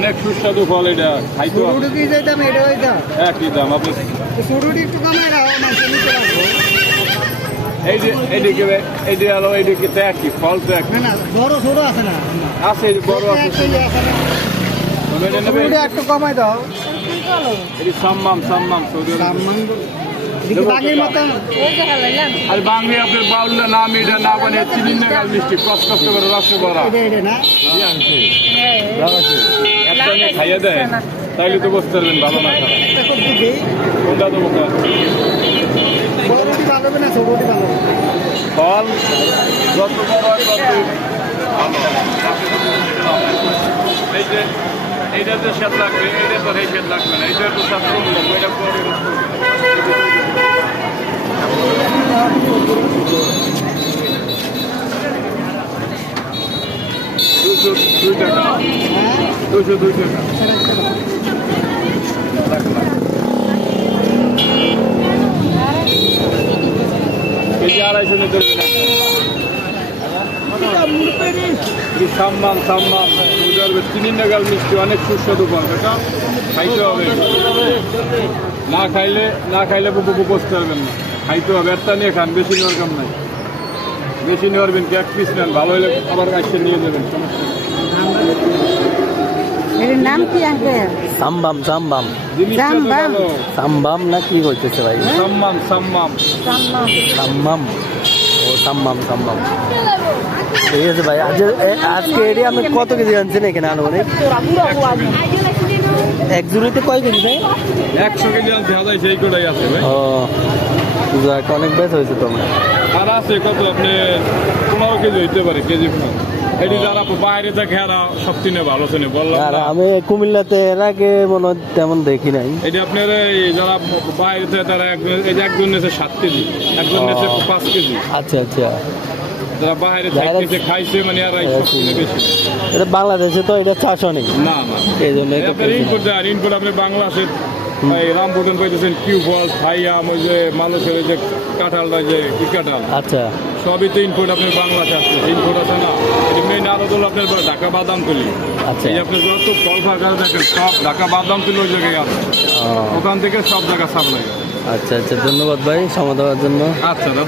অনেক সুস্বাদু ফল এটা খাইতে হবে। ছোট কি দাম এটা ওই দাম একই দাম আপনি ছোটটি একটু কমে দাও না নিতে পারবো এই যে এদিকে এদিকে আলো এদিকে তো একই ফল তো এক না না বড় ছোট আছে না আছে এই যে বড় আছে তবে এটা নেবে ছোটটি একটু কমাই দাও এটি সাম্মাম সৌদি আরব। সামন দেখি বাগের মতন আর বাংলা আপনার বাউলটা নাম এটা না বানিয়ে চিনি না গাল মিষ্টি কষ্ট করে রস করা এটা না একটা নিয়ে খাইয়ে দেয় তাইলে তো বুঝতে পারবেন ভালো না খারাপ। এখন দিকে কোনটা দেবো কার? বড়টি ভালো হবে না ছোটটি ভালো হবে? ফল যত বড় হয় ততই ভালো। এই যে এইটাতে স্বাদ লাগবে এইটা তো এই স্বাদ লাগবে না এইটা তো স্বাদ কম লাগবে এটা পরে দুই টাকা হ্যাঁ 202 টাকা এই যে 250 নিতে দেবেন সাম্মাম চিনি নাগাল মিষ্টি অনেক সুস্বাদু ফল এটা খাইতে হবে না খাইলে বুকু বসতে পারবেন না খাইতে হবে একটা নিয়ে খান বেশি নেওয়ার কাম নাই বেশি নেওয়ারবেন কি এক পিস নেন ভালো হলে আবার আসছে নিয়ে যাবেন সমস্যা এর নাম কি আঙ্কেল? সাম্বাম সাম্বাম জিনিসটা তো সাম্বাম। ভালো সাম্বাম না কি হইতেছে ভাই? সাম্মাম সাম্মাম। সাম্বাম ও সাম্বাম সাম্বাম ঠিক আছে ভাই। আজকে এটি আপনি কত কেজি আনছেন এখানে আনুমানিক? এক জুড়িতে কয় কেজি ভাই? 100 কেজি দেওয়া যায় সেই কটাই আছে ভাই ও যাক অনেক বেশ হয়েছে তো আমরা। আর আছে কত আপনি 15 কেজি হইতে পারে কেজি ফল এটি যারা বাইরে থাকে এরা সব চিনে ভালো চিনে বললাম আর না। আমি কুমিল্লাতে এর আগে মনে হয় তেমন দেখি নাই। এটি আপনার এই যারা বাইরে থাকে তারা একজন নেছে 7 কেজি একজন নেছে 5 কেজি আচ্ছা আচ্ছা যারা বাইরে থাকতেছে খাইছে মানে আর সব চিনে বেশি এটা বাংলাদেশে তো এটা চাষ নেই না না এই জন্য এই আপনার ইনপুট দেন ইনপুট আপনি বাংলাদেশের এই রামপুটন পাইতেছেন কিউবল থাইয়াম ওই যে মানুষের ওই যে কাঁঠালটা যে কি কাঁঠাল আচ্ছা সবই তো ইনপুট আপনার বাংলাদেশে আসতেছে ইনপুট আছে না এটি মেইন আরো হলো আপনার ঢাকা বাদাম তুলি আচ্ছা এই আপনার যত ফল ফাঁকা দেখেন সব ঢাকা বাদাম তুলি ওই জায়গায় আছে ও, ওখান থেকে সব জায়গা সাপ্লাই আচ্ছা আচ্ছা ধন্যবাদ ভাই সময় দেওয়ার জন্য। আচ্ছা দাদা